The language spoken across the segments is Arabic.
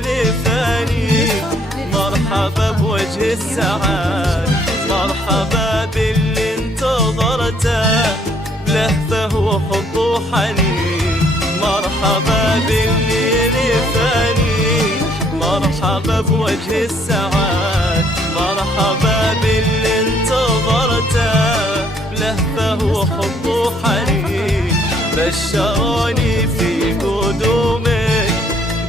لفاني، مرحبا بوجه السعاد، مرحبا باللي انتظرته بلهفه وحب وحنين، مرحبا باللي لفاني، مرحبا بوجه السعاد، مرحبا باللي انتظرته بلهفه وحب وحنين. بشروني في قدومك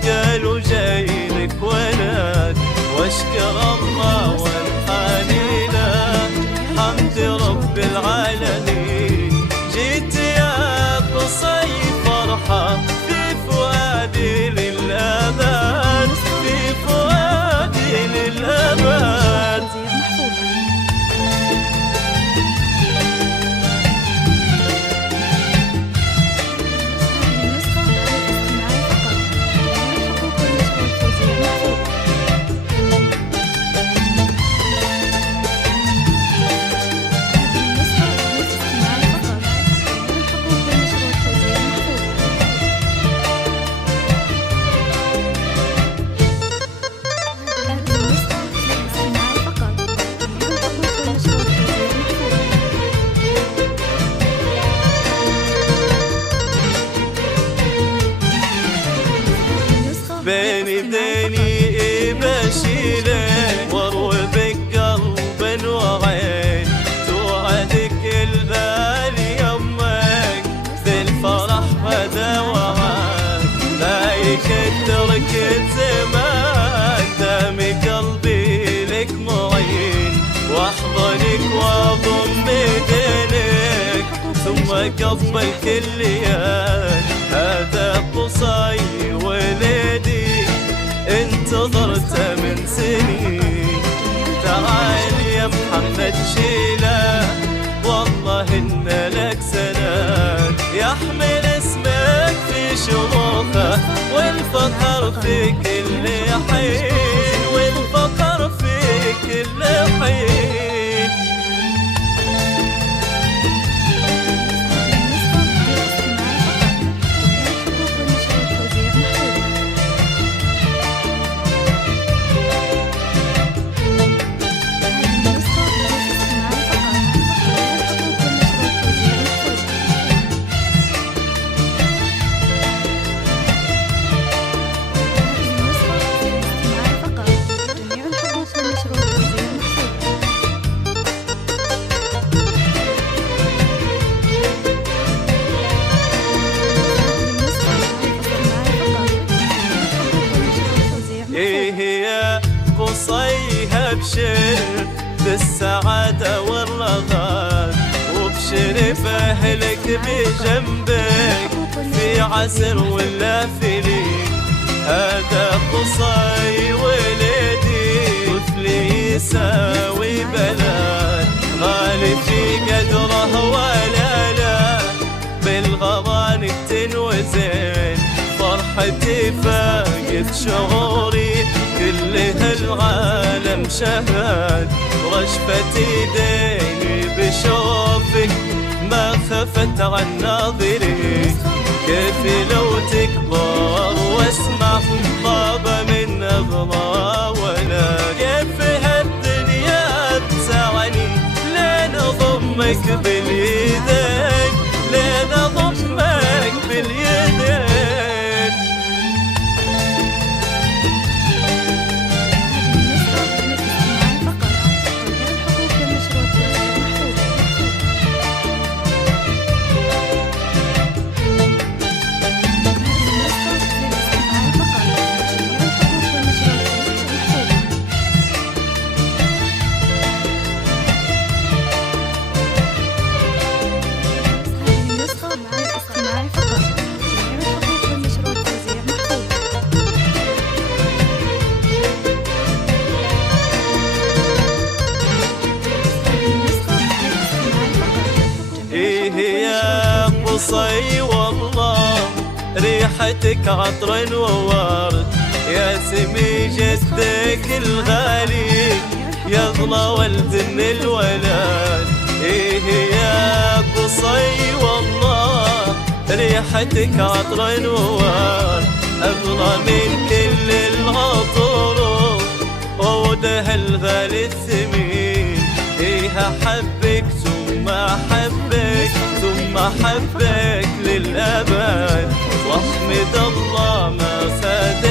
قالوا جايلك ولد، واشكر الله وانحني له حمد رب العالمين. جيت يا قصي فرحة في فؤادي للأبد، في فؤادي للأبد. بين يديني بشيلك واروي بك قلب وعين، توعدك البال يمك بالفرح بدا وعاك، لا يكدرك الزمان دامي قلبي لك معين، واحضنك واضم ايدينك ثم قبل كل يوم. هذا قصي ولدي انتظرته من سنين، تعال يا محمد شيله والله إن لك سند، يحمل اسمك في شموخه والفخر في كل حين، والفخر في كل حين. إيه يا قصي ابشر بالسعادة والرغد، وابشر بأهلك بجنبك في عسر ولا في ليل. هذا قصي ولدي طفلي يساوي بلد، غالي في قدره ولا لا بالغران تنوزن، فرحتي فاقت شعوري كلها العالم شهد، رشفة ايديني بشوفك ما خفت عن ناظري، كيف لو تكبر واسمع طابة من أغرى ولا، كيف هالدنيا تسعني لين أضمك باليدين، لين أضمك باليدين. قصي والله ريحتك عطر وورد، يا سمي جدك الغالي يغلى ولد من الولد. إيه يا قصي والله ريحتك عطر وورد، أغلى من كل الغالي الغالي الثمين. إيه أحبك ثم أحبك ثم أحبك للأبد، واحمد الله ما فات